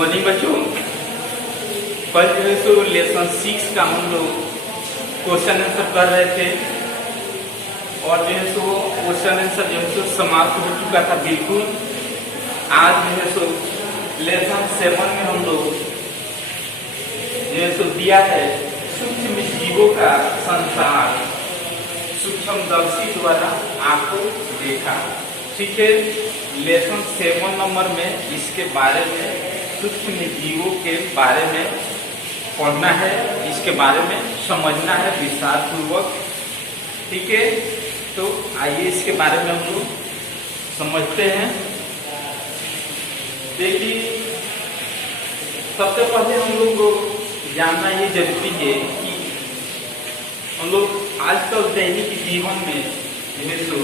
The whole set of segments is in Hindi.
मॉर्निंग बच्चों, कल जो है सो लेसन 6 का हम लोग क्वेश्चन आंसर कर रहे थे और जो है सो क्वेश्चन आंसर जो है सो समाप्त हो चुका था बिल्कुल। आज जो है सो लेसन 7 में हम लोग जो है सो दिया है सूक्ष्म जीवों का संसार सूक्ष्मदर्शी द्वारा आंखों देखा। ठीक है, लेसन 7 नंबर में इसके बारे में सूक्ष्म जीवों के बारे में पढ़ना है, इसके बारे में समझना है विस्तार पूर्वक। ठीक है, तो आइए इसके बारे में हम लोग समझते हैं। देखिए, सबसे पहले हम लोग को जानना ये जरूरी है कि हम लोग आजकल दैनिक जीवन में जो है सो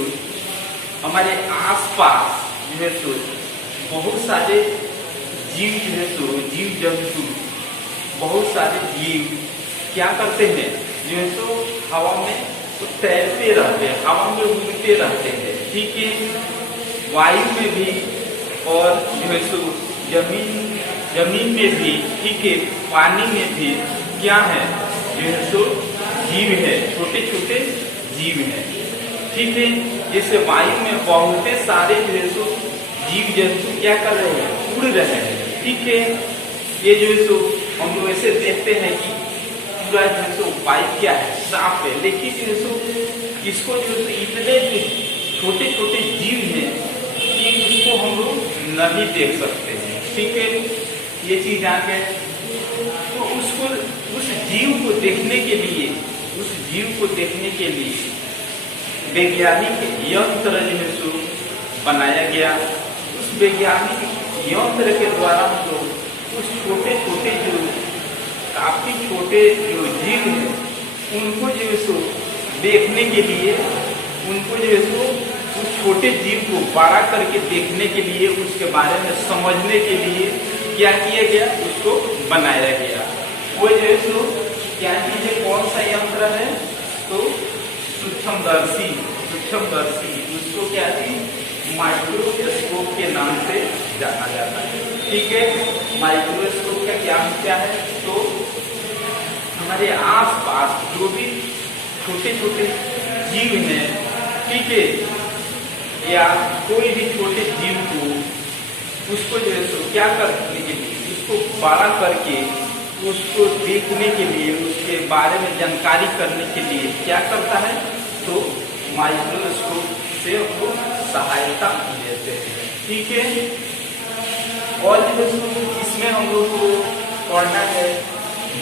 हमारे आसपास जो है सो बहुत सारे जीव जो है सो जीव जंतु बहुत सारे जीव क्या करते हैं जो है सो हवा में तो तैरते रहते हैं, हवा में उड़ते रहते हैं। ठीक है, वायु में भी और जो है सो जमीन में भी, ठीक है, पानी में भी क्या है जो है सो जीव है, छोटे छोटे जीव है। ठीक है, जैसे वायु में बहुत सारे जो है सो जीव जंतु क्या कर रहे हैं, उड़ रहे हैं। ठीक है, ये जो है सो हम लोग ऐसे देखते हैं कि पूरा जो है सो वायु क्या है, साफ है, लेकिन जो है सो इसको जो है सो इतने जो छोटे छोटे जीव हैं कि उसको हम लोग नहीं देख सकते हैं। ठीक है, ये चीज जान गए। तो उसको उस जीव को देखने के लिए वैज्ञानिक यंत्र जो है सो बनाया गया। उस वैज्ञानिक यंत्र के द्वारा हम लोग उस छोटे छोटे जो काफी छोटे जो जीव हैं उनको जो है सो देखने के लिए, उनको जो है सो उस छोटे जीव को बड़ा करके देखने के लिए, उसके बारे में समझने के लिए क्या किया गया, उसको बनाया गया। वो जो है सो क्या चीज है, कौन सा यंत्र है, तो सूक्ष्मदर्शी, उसको क्या चीज माइक्रोस्कोप के नाम से जाना जाता है। ठीक है, माइक्रोस्कोप का क्या है, तो हमारे आसपास जो भी छोटे छोटे जीव हैं, ठीक है, या कोई भी छोटे जीव को उसको जो है सो क्या करने के लिए, उसको बड़ा करके उसको देखने के लिए, उसके बारे में जानकारी करने के लिए क्या करता है, तो माइक्रोस्कोप से हमको सहायता लेते हैं। ठीक है, और जो इसमें हम लोग को पढ़ना है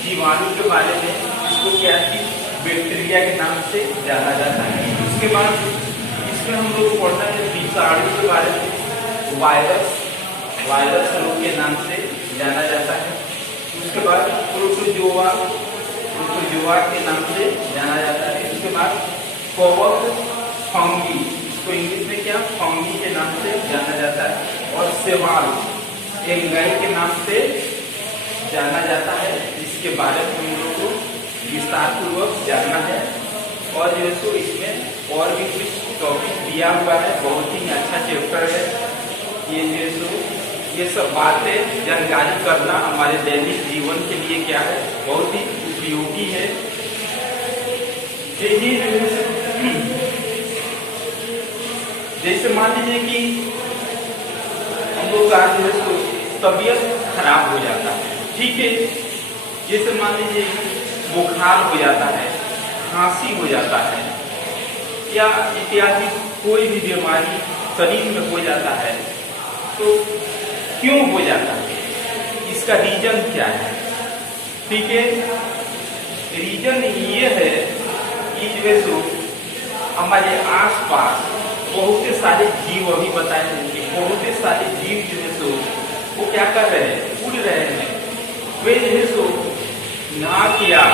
जीवाणु के बारे में, इसको क्या चीज बैक्टीरिया के नाम से जाना जाता है। उसके बाद इसमें हम लोग पढ़ना है विषाणु के बारे में, वायरस रोग के नाम से जाना जाता है। उसके बाद प्रोटोजोआ के नाम से जाना जाता है। उसके बाद कवक फंगी, इसको इंग्लिश में क्या फंगी के नाम से जाना जाता है। और शैवाल एंगाई के नाम से जाना जाता है। इसके बारे में हम लोग को विस्तार पूर्वक जानना है। और जो है सो इसमें और भी कुछ टॉपिक दिया हुआ है, बहुत ही अच्छा चैप्टर है ये जो है सो ये सब बातें जानकारी करना हमारे दैनिक जीवन के लिए क्या है, बहुत ही उपयोगी है। जैसे मान लीजिए कि हम लोग का जो है सो तबीयत खराब हो जाता है। ठीक है, जैसे मान लीजिए बुखार हो जाता है, खांसी हो जाता है, या इत्यादि कोई भी बीमारी शरीर में हो जाता है, तो क्यों हो जाता है, इसका रीजन क्या है। ठीक है, रीजन ये है कि जो है सो हमारे आसपास बहुत सारे जीव, अभी बताए हैं कि बहुत सारे जीव जो है सो वो क्या कर रहे हैं, उड़ रहे हैं। वे जो है सो नाक या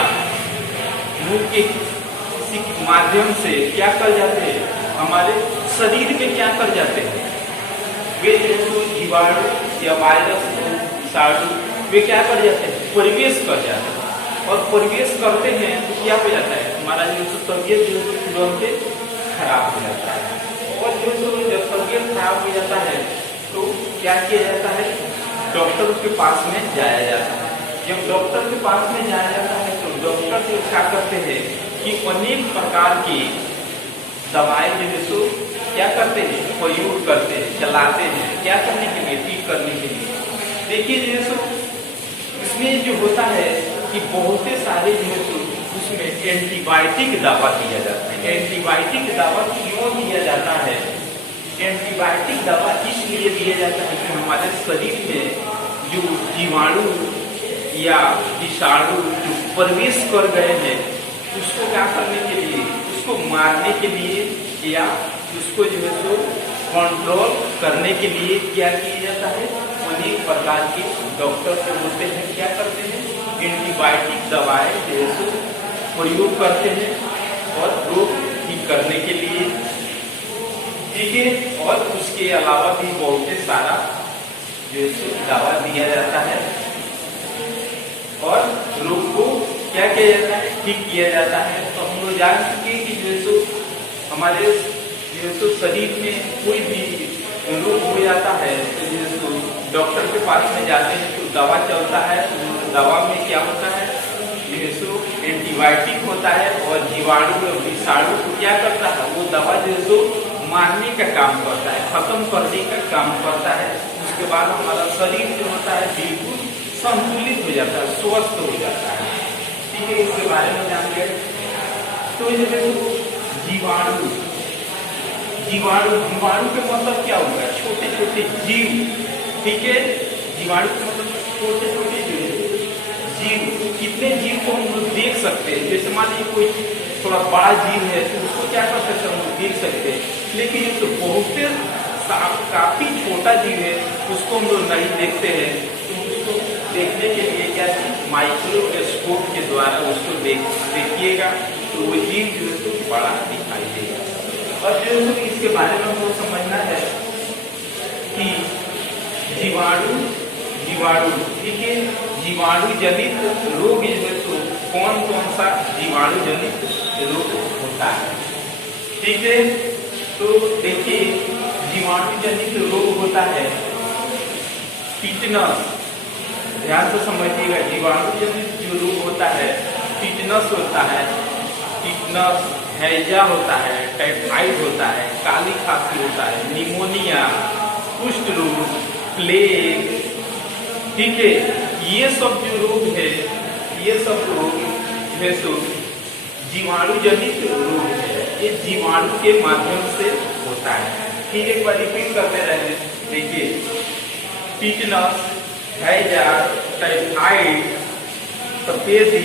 मुंह के किसी माध्यम से क्या कर जाते हैं, हमारे शरीर में क्या कर जाते हैं, वे जो है जीवाणु या वायरस विषाणु वे क्या कर जाते हैं, प्रवेश कर जाते हैं। और प्रवेश करते हैं तो क्या हो जाता है, हमारा जो तबीयत जो तुरंत खराब हो जाता है। और जो जब तबीयत खराब हो जाता है तो क्या किया जाता है, डॉक्टर के पास में जाया जाता है। जब डॉक्टर के पास में जाया जाता है तो डॉक्टर जो क्या करते हैं कि अनेक प्रकार की दवाएं जो है सो क्या करते हैं, प्रयोग करते हैं, चलाते हैं, क्या करने के लिए, ठीक करने के लिए। देखिए जो है सो इसमें जो होता है कि बहुत सारे जो है सो उसमें एंटीबायोटिक दवा दिया जाता है। एंटीबायोटिक दवा क्यों दिया जाता है? एंटीबायोटिक दवा इसलिए दिया जाता है कि हमारे शरीर में जो जीवाणु या विषाणु जो प्रवेश कर गए हैं उसको क्या करने के लिए, उसको मारने के लिए या उसको जो है सो कंट्रोल करने के लिए क्या किया जाता है, अनेक प्रकार के डॉक्टर जो होते हैं क्या करते हैं, एंटीबायोटिक दवाएं जो है सो प्रयोग करते हैं और रोग ठीक करने के लिए, ठीक है। और उसके अलावा भी बहुत सारा जो है दवा दिया जाता है और रोग को क्या किया जाता है, ठीक किया जाता है। तो हम लोग जान चुके कि जो है सो हमारे जो है सो शरीर में कोई भी रोग हो जाता है तो जो है सो डॉक्टर के पास में जाते हैं तो दवा चलता है। तो दवा में क्या होता है, जो है सो एंटीबायोटिक होता है और जीवाणु और विषाणु को क्या करता है, वो दवा जो है सो मारने का काम करता है, खत्म करने का काम करता है। उसके बाद हमारा शरीर जो होता है बिल्कुल संतुलित हो जाता है, स्वस्थ हो जाता है, ठीक है। इसके बारे में जान गए। तो ये देखो जीवाणु, जीवाणु जीवाणु के मतलब क्या होगा, छोटे छोटे जीव, ठीक है। जीवाणु के मतलब छोटे छोटे जीव, कितने जीव को हम लोग देख सकते हैं। जैसे मान लीजिए कोई थोड़ा बड़ा जीव है तो उसको क्या कर सकते हैं, हम लोग देख सकते हैं। लेकिन ये तो बहुत काफी छोटा जीव है उसको हम लोग नहीं देखते हैं। तो उसको देखने के लिए क्या चीज, माइक्रोस्कोप के द्वारा उसको देखिएगा तो वो जीव जो है तो बड़ा दिखाई देगा। और जो है इसके बारे में हमको समझना है कि जीवाणु, ठीक है, जीवाणु जनित रोग जो है तो कौन कौन सा जीवाणु जनित रोग होता है, ठीक है। तो देखिए जीवाणु जनित रोग होता है टिटनस, ध्यान से समझिएगा। जीवाणु जनित जो रोग होता है टिटनस होता है, टिटनस, हैजा होता है, टाइफाइड होता है, काली खांसी होता है, निमोनिया, कुष्ठ रोग, प्लेग, ठीक है। ये सब जो रोग है, ये सब रोग है सो जीवाणु जनित रोग है, ये जीवाणु के माध्यम से होता है, ठीक है। एक बार रिपीट करते रहे, देखिए टिटनस, हैजा, टाइफाइड, सफेदी,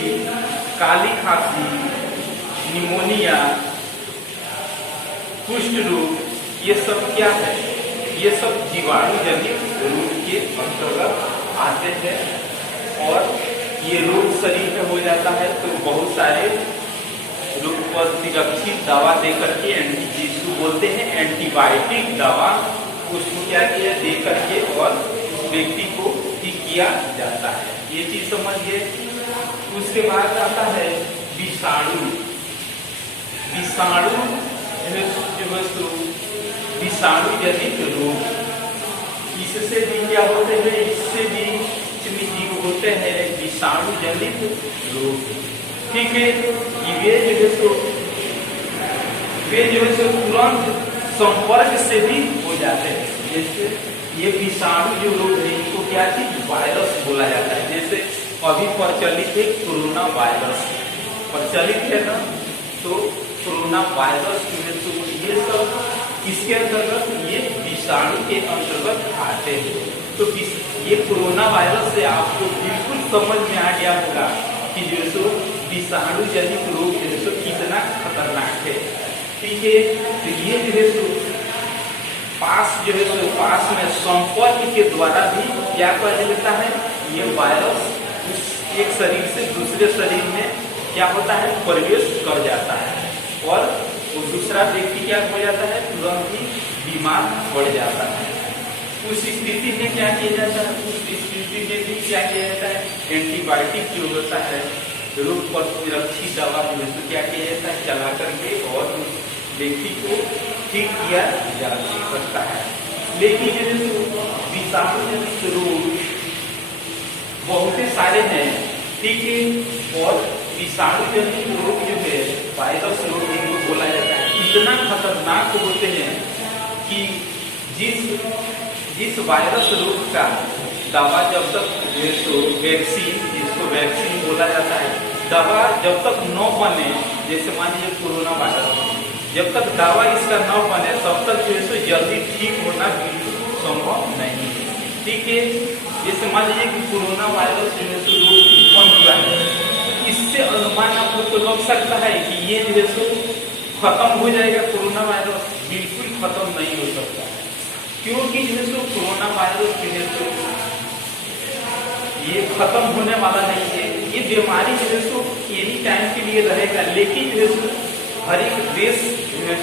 काली खांसी, निमोनिया, कुष्ठ रोग, ये सब क्या है, ये सब जीवाणु जनित रोग के अंतर्गत आते हैं। और ये रोग शरीर में हो जाता है तो बहुत सारे रोग पर सुरक्षित दवा देकर के, जिसको बोलते हैं एंटीबायोटिक दवा, उसको क्या किया दे करके और उस व्यक्ति को ठीक किया जाता है। ये चीज समझिए। उसके बाद आता है विषाणु, विषाणु जो है विषाणु जनित रोग, इससे भी क्या होते हैं, इससे भी जीव होते हैं विषाणु जनित रोग, ठीक है। वे जो है सो तुरंत संपर्क से भी हो जाते हैं। जैसे ये विषाणु जो रोग है इनको क्या चीज, वायरस बोला जाता है। जैसे अभी प्रचलित है कोरोना वायरस, प्रचलित है ना, तो कोरोना वायरस जो है तो ये सब इसके अंतर्गत, ये विषाणु के अंतर्गत आते हैं। तो ये कोरोना वायरस से आपको बिल्कुल समझ में आ गया होगा कि जो है सो विषाणु जनित रोग जो है सो कितना खतरनाक है, ठीक है। तो ये जो है सो पास में संपर्क के द्वारा भी क्या कर देता है, ये वायरस उस एक शरीर से दूसरे शरीर में क्या होता है, प्रवेश कर जाता है और वो दूसरा व्यक्ति क्या हो जाता है, तुरंत ही बीमार पड़ जाता है। उस स्थिति में क्या किया जाता है, उस स्थिति में भी क्या किया जाता है, एंटीबायोटिक जो होता है रोग प्रतिरक्षी दवा जो है तो क्या किया जाता है, चला करके और उस व्यक्ति को ठीक किया जा सकता है। लेकिन विषाणु जनित रोग बहुत सारे हैं, ठीक है। और विषाणु जनित रोग जो है, वायरस रोग जिनको बोला जाता है, इतना खतरनाक होते हैं कि जिस वायरस रोग का दवा जब तक तो वैक्सीन, जिसको वैक्सीन बोला जाता है, दवा जब तक न बने, जैसे मान लीजिए कोरोना वायरस, जब तक दवा इसका न बने तब तक जो है जल्दी ठीक होना बिल्कुल संभव नहीं है, ठीक है। जैसे मान लीजिए कि कोरोना वायरस जो है रोग उत्पन्न हुआ है, इससे अनुमान आप लोग को लग सकता है कि ये जो है खत्म हो जाएगा। कोरोना वायरस बिल्कुल खत्म नहीं हो सकता है, क्योंकि जो है कोरोना वायरस जो है ये खत्म होने वाला नहीं है। ये बीमारी जो है एनी टाइम के लिए रहेगा, लेकिन जो है हर एक देश जो है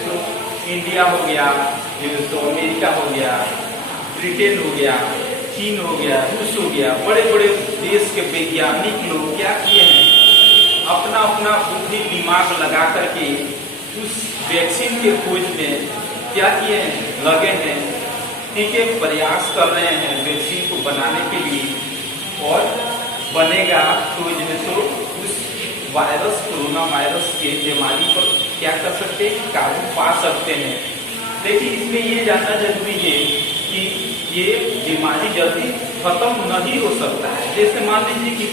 इंडिया हो गया, जो है अमेरिका हो गया, ब्रिटेन हो गया, चीन हो गया, रूस हो गया, बड़े बड़े देश के वैज्ञानिक लोग क्या किए हैं, अपना अपना बुद्धि दिमाग लगा करके उस वैक्सीन के खोज में क्या किए हैं, लगे हैं, ठीक है, प्रयास कर रहे हैं वैक्सीन को बनाने के लिए। और बनेगा तो जो है उस वायरस, कोरोना वायरस के बीमारी पर क्या कर सकते हैं, काबू पा सकते हैं। लेकिन इसमें ये जानना जरूरी है कि ये बीमारी जल्दी खत्म नहीं हो सकता है। जैसे मान लीजिए कि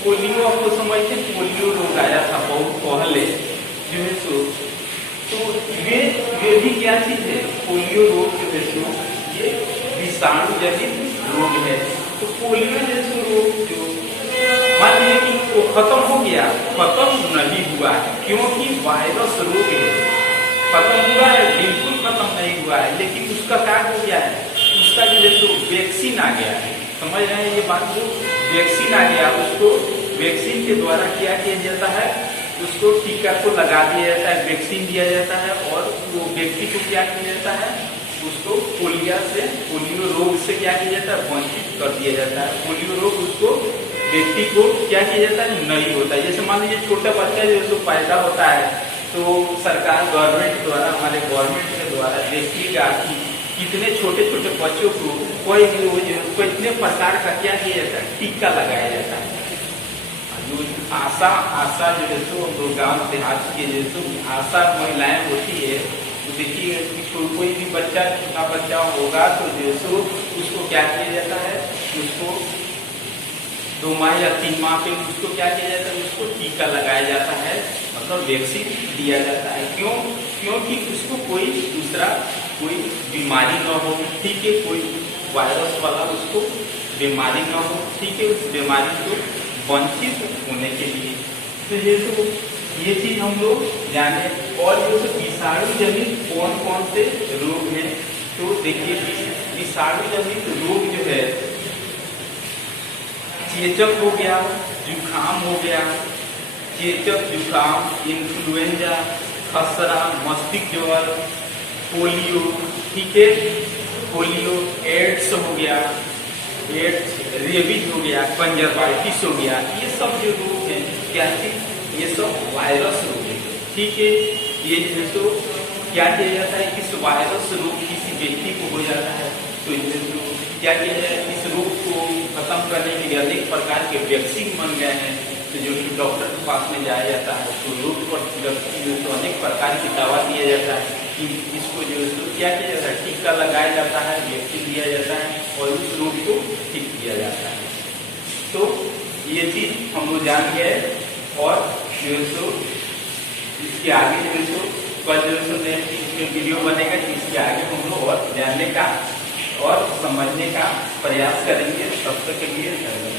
पोलियो आपको समझते हैं, पोलियो रोग आया था बहुत पहले जो है तो वे भी क्या चीज है, पोलियो रोग जो है ये विषाणु जनित रोग है। तो पोलियो जैसे रोग जो मान लीजिए कि वो खत्म हो गया, खत्म नहीं हुआ है, क्योंकि वायरस रोग है, खत्म हुआ है, बिल्कुल खत्म नहीं हुआ है, लेकिन उसका क्या हो गया है, उसका जो है वैक्सीन आ गया है। समझ रहे हैं ये बात, जो वैक्सीन आ गया, उसको वैक्सीन के द्वारा क्या किया जाता है, उसको टीका को लगा दिया जाता है, वैक्सीन दिया जाता है, और वो व्यक्ति को क्या किया जाता है, उसको पोलियो रोग से क्या किया जाता है, वंचित कर दिया जाता है। पोलियो रोग उसको व्यक्ति को क्या किया जाता है, नहीं होता है। जैसे मान लीजिए छोटा बच्चा जो पैदा होता है, तो सरकार गवर्नमेंट द्वारा, हमारे गवर्नमेंट के द्वारा देखिएगा कि कितने छोटे छोटे बच्चों को कोई कितने प्रकार का क्या किया जाता है, टीका लगाया जाता है। जो आशा जो है तो गाँव देहात के जो आशा महिलाएं होती है, तो देखिए कोई भी बच्चा, छोटा बच्चा होगा तो जो उसको क्या किया जाता है, उसको 2 माह या 3 माह पे उसको क्या किया जाता है, उसको टीका लगाया जाता है, मतलब वैक्सीन दिया जाता है। क्योंकि उसको कोई दूसरा कोई बीमारी न हो, ठीक है, कोई वायरस वाला उसको बीमारी न हो, ठीक है, उस बीमारी को वंचित होने के लिए। तो ये चीज हम लोग जाने। और जो विषाणु जनित कौन कौन से रोग हैं, तो देखिए विषाणु जनित रोग जो है, चेचक हो गया, जुकाम हो गया, चेचक, जुकाम, इन्फ्लुएंजा, खसरा, मस्तिष्क ज्वर, पोलियो, ठीक है, पोलियो, एड्स हो गया, एड्स, रेबीज हो गया, कंजरवाइटिस हो गया, ये सब जो रोग हैं क्या है, ये सब वायरस रोग है, ठीक है। ये जो क्या किया जाता है, इस वायरस रोग किसी व्यक्ति को हो जाता है, तो क्या किया जाए, इस रोग को खत्म करने के लिए अनेक प्रकार के वैक्सीन बन गए हैं। तो जो डॉक्टर के पास में जाया जाता है, तो रोग पर तो अनेक प्रकार की दवा दिया जाता है कि इसको जो क्या किया जाता है, टीका लगाया जाता है, वैक्सीन दिया जाता है, और उस रोग को ठीक किया जाता है। तो ये चीज हम लोग जान गए। और जो इसके आगे जो कल जो इसमें वीडियो बनेगा कि इसके आगे हम लोग और जानने का और समझने का प्रयास करेंगे। तब तक के लिए धन्यवाद।